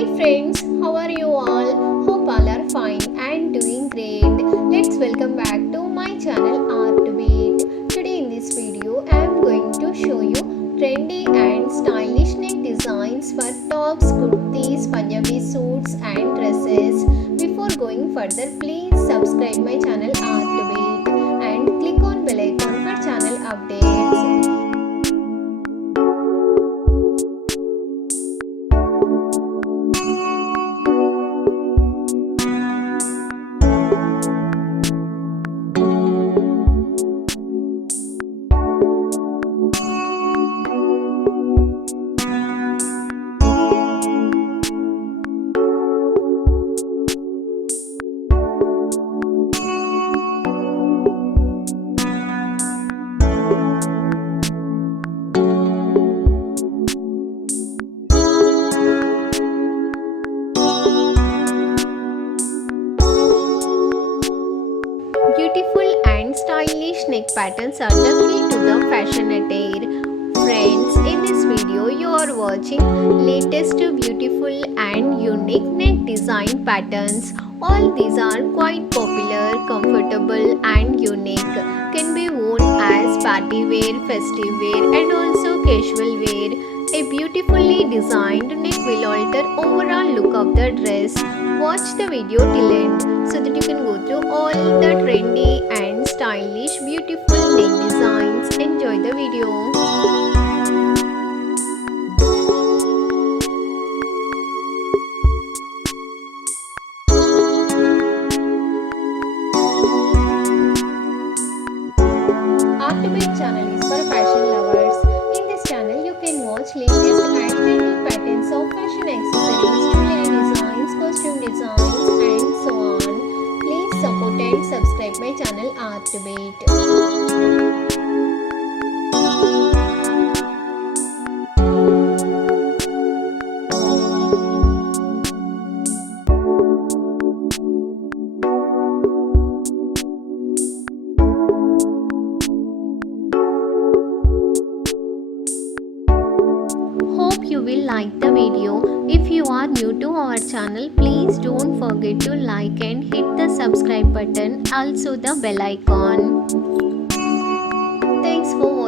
Hi friends, how are you all? Hope all are fine and doing great. Let's welcome back to my channel Art Beat. Today in this video I am going to show you trendy and stylish neck designs for tops, kurtis, Punjabi suits and dresses. Before going further, please subscribe my channel Art Beat and click on bell icon for channel updates. Beautiful and stylish neck patterns are the key to the fashion attire. Friends, in this video you are watching latest beautiful and unique neck design patterns. All these are quite popular, comfortable and unique. Can be worn as party wear, festive wear and also casual wear. A beautifully designed neck will alter overall look of the dress. Watch the video till end so that you can go through all the trendy and stylish beautiful neck designs. Enjoy the video. Artbeat channel is for fashion lovers. In this channel you can watch latest and trending patterns of fashion accessories, jewelry designs, costume designs and so on. Please support and subscribe my channel Artbeat. Hope you will like the video. If you are new to our channel, please don't forget to like and hit the subscribe button, also the bell icon. Thanks for watching.